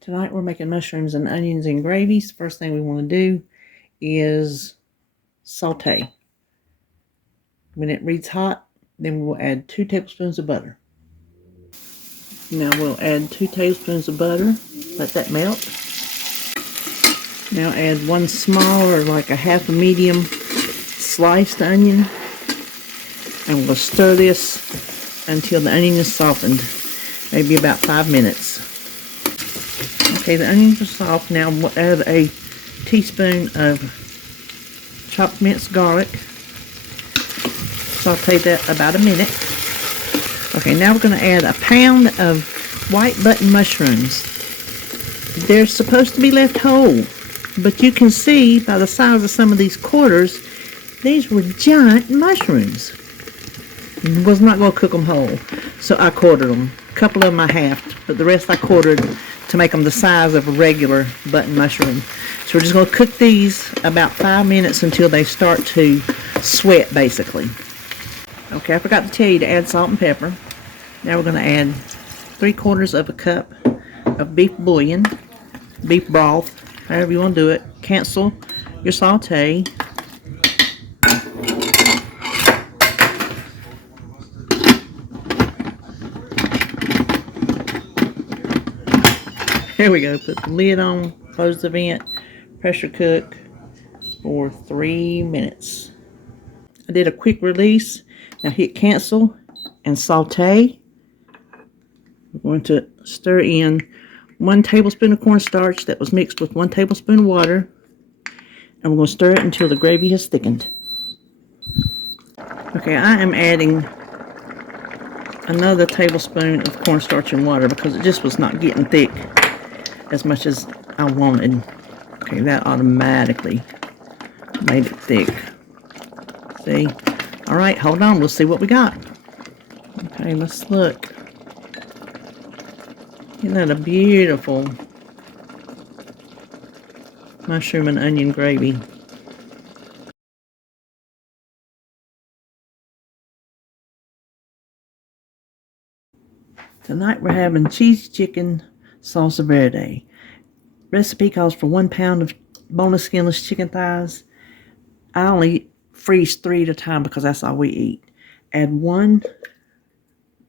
Tonight we're making mushrooms and onions and gravies. First thing we want to do is saute. When it reads hot, then we'll add 2 tablespoons of butter. Now we'll add 2 tablespoons of butter. Let that melt. Now add 1 small or like a half a medium sliced onion. And we'll stir this until the onion is softened. Maybe about 5 minutes. Okay, the onions are soft. Now we'll add a teaspoon of chopped minced garlic. Saute that about a minute. Okay, now we're going to add a pound of white button mushrooms. They're supposed to be left whole, but you can see by the size of some of these quarters, these were giant mushrooms. I was not going to cook them whole, so I quartered them. A couple of them I halved, but the rest I quartered to make them the size of a regular button mushroom. So we're just going to cook these about 5 minutes until they start to sweat, basically. Okay, I forgot to tell you to add salt and pepper. Now we're going to add 3/4 of a cup of beef bouillon, beef broth, however you want to do it. Cancel your saute. Here we go. Put the lid on, close the vent, pressure cook for 3 minutes. I did a quick release. Now hit cancel and saute. We're going to stir in 1 tablespoon of cornstarch that was mixed with 1 tablespoon of water. And we're going to stir it until the gravy has thickened. Okay, I am adding another tablespoon of cornstarch and water because it just was not getting thick as much as I wanted. Okay, that automatically made it thick. See? Alright, hold on, we'll see what we got. Okay, let's look. Isn't that a beautiful mushroom and onion gravy? Tonight we're having cheesy chicken salsa verde. Recipe calls for 1 pound of boneless skinless chicken thighs. I only freeze 3 at a time because that's all we eat. Add 1,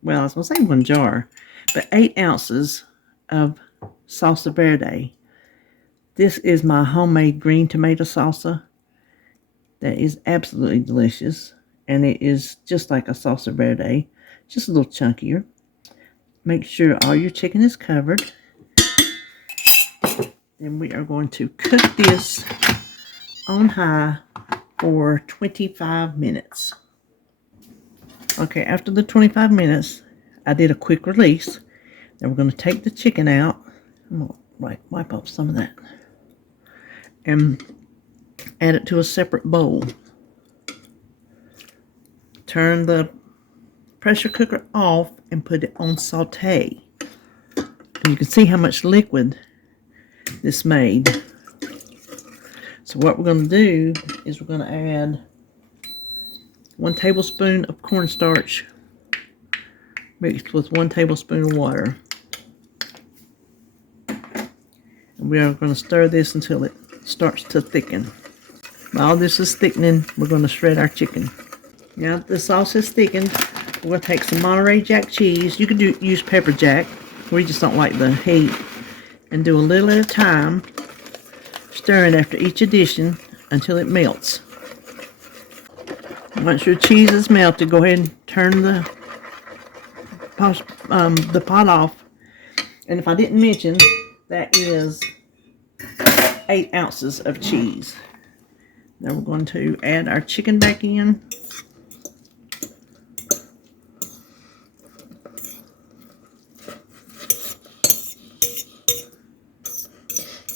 well I was going to say 1 jar, but 8 ounces of salsa verde. This is my homemade green tomato salsa that is absolutely delicious, and it is just like a salsa verde, just a little chunkier. Make sure all your chicken is covered. Then we are going to cook this on high for 25 minutes. Okay, after the 25 minutes, I did a quick release. Then we're going to take the chicken out. I'm going to wipe off some of that. And add it to a separate bowl. Turn the pressure cooker off and put it on saute. And you can see how much liquid this made. So what we're going to do is we're going to add 1 tablespoon of cornstarch mixed with 1 tablespoon of water. And we are going to stir this until it starts to thicken. While this is thickening, we're going to shred our chicken. Now that the sauce is thickened, we're going to take some Monterey Jack cheese. You could use pepper jack. We just don't like the heat. And do a little at a time, stirring after each addition until it melts. Once your cheese is melted, go ahead and turn the pot off. And if I didn't mention, that is 8 ounces of cheese. Now we're going to add our chicken back in.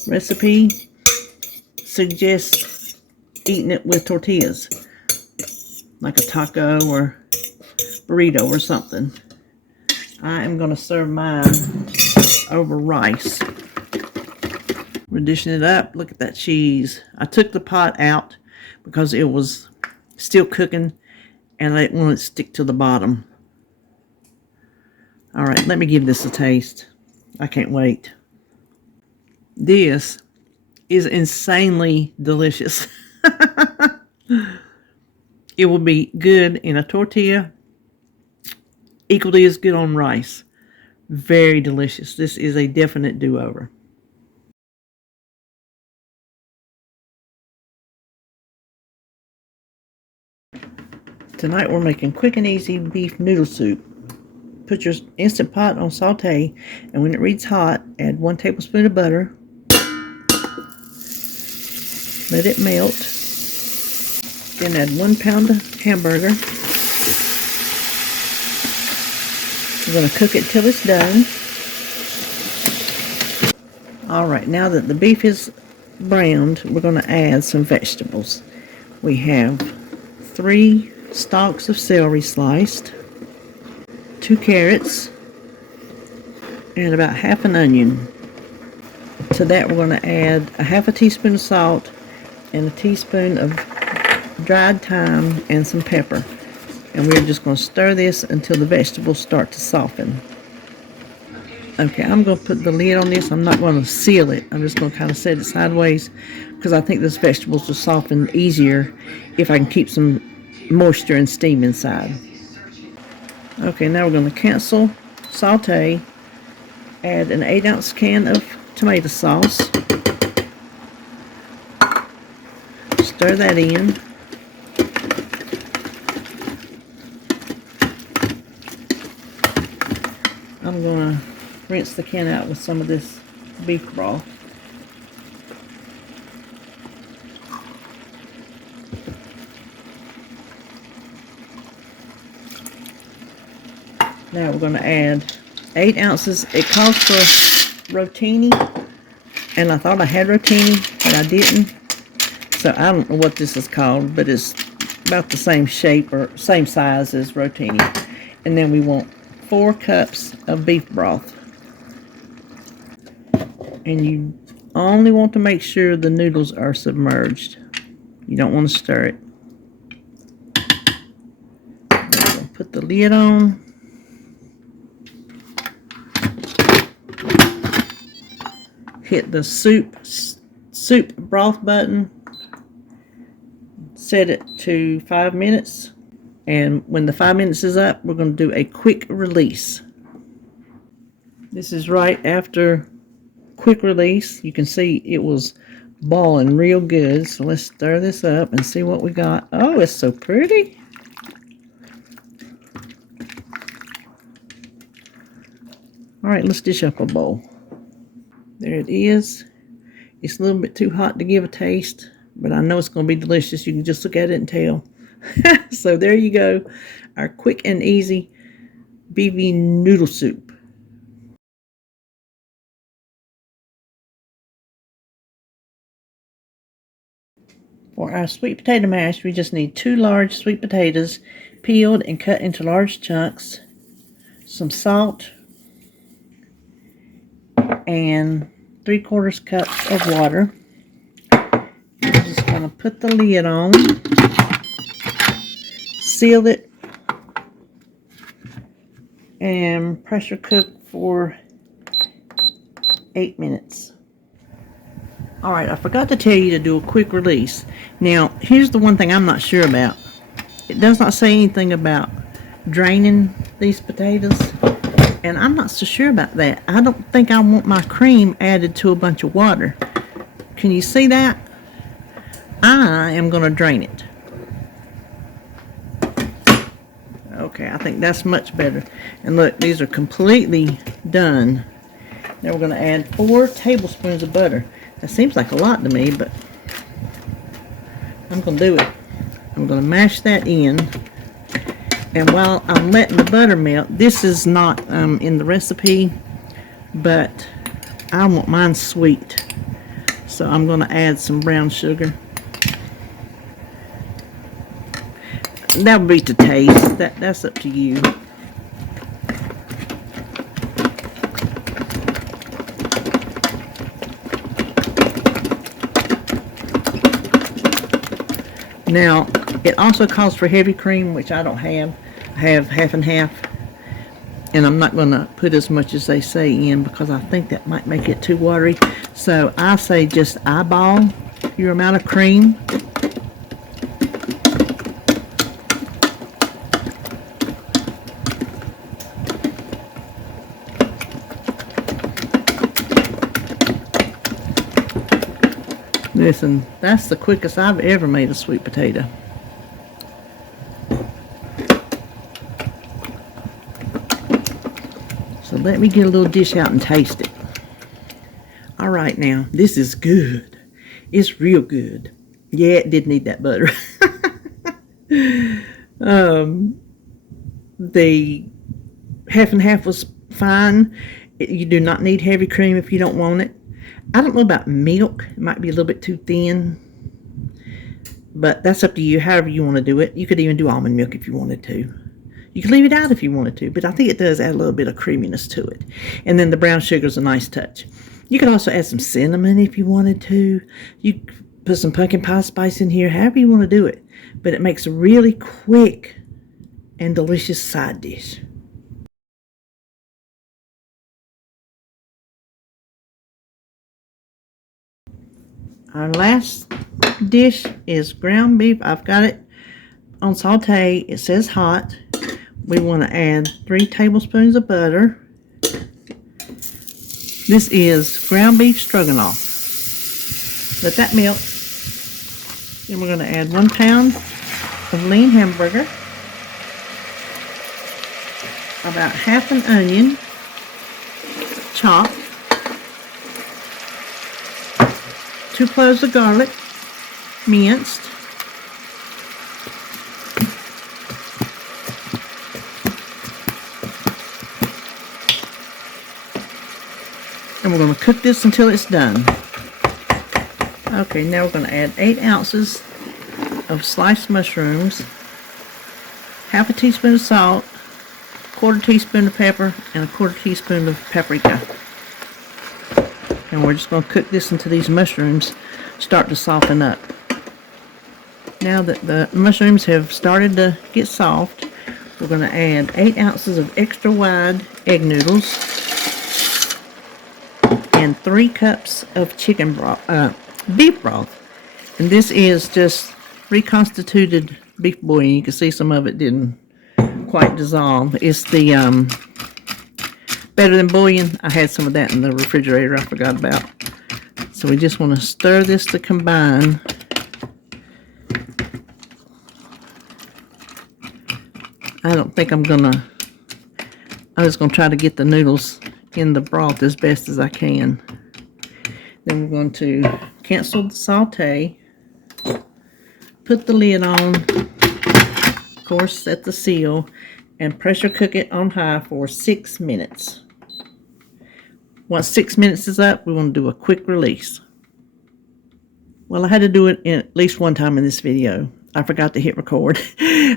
Recipe suggests eating it with tortillas, like a taco or burrito or something. I am going to serve mine over rice. We're dishing it up. Look at that cheese. I took the pot out because it was still cooking and I didn't want it to stick to the bottom. All right, let me give this a taste. I can't wait. This is insanely delicious. It will be good in a tortilla, equally as good on rice. Very delicious. This is a definite do-over. Tonight we're making quick and easy beef noodle soup. Put your Instant Pot on saute, and when it reads hot, add 1 tablespoon of butter. Let it melt. Then add 1 pound of hamburger. We're going to cook it till it's done. Alright, now that the beef is browned, we're going to add some vegetables. We have 3 stalks of celery sliced, 2 carrots, and about half an onion. To that we're going to add a half a teaspoon of salt and a teaspoon of dried thyme and some pepper. And we're just going to stir this until the vegetables start to soften. Okay, I'm going to put the lid on this. I'm not going to seal it. I'm just going to kind of set it sideways because I think those vegetables will soften easier if I can keep some moisture and steam inside. Okay, now we're going to cancel, saute, add an 8-ounce can of tomato sauce. Stir that in. I'm going to rinse the can out with some of this beef broth. Now we're going to add 8 ounces. It calls for rotini, and I thought I had rotini, but I didn't. So I don't know what this is called, but it's about the same shape or same size as rotini. And then we want 4 cups of beef broth. And you only want to make sure the noodles are submerged. You don't want to stir it. We'll put the lid on. Hit the soup broth button. Set it to 5 minutes. And when the 5 minutes is up, we're going to do a quick release. This is right after quick release. You can see it was boiling real good. So let's stir this up and see what we got. Oh, it's so pretty. All right, let's dish up a bowl. There it is. It's a little bit too hot to give a taste, but I know it's going to be delicious. You can just look at it and tell. So there you go. Our quick and easy beefy noodle soup. For our sweet potato mash, we just need 2 large sweet potatoes peeled and cut into large chunks, some salt, and 3/4 cups of water. I'm just going to put the lid on, seal it, and pressure cook for 8 minutes. Alright, I forgot to tell you to do a quick release. Now, here's the one thing I'm not sure about. It does not say anything about draining these potatoes, and I'm not so sure about that. I don't think I want my cream added to a bunch of water. Can you see that? I am going to drain it. Okay, I think that's much better. And look, these are completely done. Now we're going to add 4 tablespoons of butter. That seems like a lot to me, but I'm going to do it. I'm going to mash that in. And while I'm letting the butter melt, this is not in the recipe, but I want mine sweet. So I'm going to add some brown sugar. That would be to taste. That's up to you. Now, it also calls for heavy cream, which I don't have. I have half and half. And I'm not going to put as much as they say in because I think that might make it too watery. So I say just eyeball your amount of cream. Listen, that's the quickest I've ever made a sweet potato. So let me get a little dish out and taste it. All right, now, this is good. It's real good. Yeah, it did need that butter. The half and half was fine. You do not need heavy cream if you don't want it. I don't know about milk. It might be a little bit too thin. But that's up to you, however you want to do it. You could even do almond milk if you wanted to. You could leave it out if you wanted to, but I think it does add a little bit of creaminess to it. And then the brown sugar is a nice touch. You could also add some cinnamon if you wanted to. You could put some pumpkin pie spice in here, however you want to do it. But it makes a really quick and delicious side dish. Our last dish is ground beef. I've got it on saute. It says hot. We want to add 3 tablespoons of butter. This is ground beef stroganoff. Let that melt. Then we're going to add 1 pound of lean hamburger, about half an onion chopped, 2 cloves of garlic minced, and we're going to cook this until it's done. Okay, now we're going to add 8 ounces of sliced mushrooms, half a teaspoon of salt, 1/4 teaspoon of pepper, and 1/4 teaspoon of paprika. And we're just going to cook this until these mushrooms start to soften up. Now that the mushrooms have started to get soft, we're going to add 8 ounces of extra wide egg noodles and 3 cups of chicken broth, beef broth. And this is just reconstituted beef bouillon. You can see some of it didn't quite dissolve. It's the better than bouillon. I had some of that in the refrigerator I forgot about. So we just want to stir this to combine. I don't think I'm just gonna try to get the noodles in the broth as best as I can. Then we're going to cancel the saute, put the lid on, of course set the seal, and pressure cook it on high for 6 minutes. Once 6 minutes is up, we want to do a quick release. Well, I had to do it at least one time in this video. I forgot to hit record.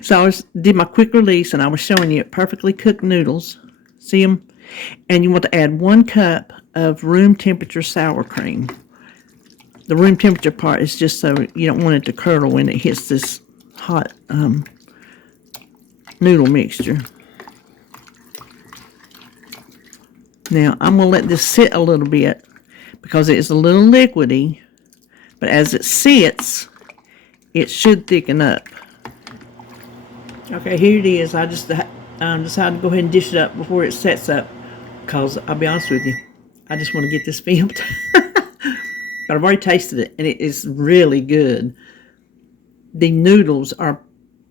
So I did my quick release, and I was showing you perfectly cooked noodles. See them? And you want to add 1 cup of room temperature sour cream. The room temperature part is just so you don't want it to curdle when it hits this hot noodle mixture. Now I'm going to let this sit a little bit because it is a little liquidy, but as it sits, it should thicken up. Okay, here it is. I just decided to go ahead and dish it up before it sets up because I'll be honest with you, I just want to get this filmed. But I've already tasted it, and it is really good. The noodles are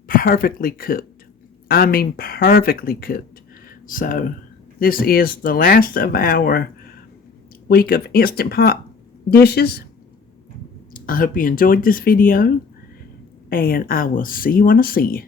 perfectly cooked. I mean perfectly cooked. So this is the last of our week of Instant Pot dishes. I hope you enjoyed this video, and I will see you when I see you.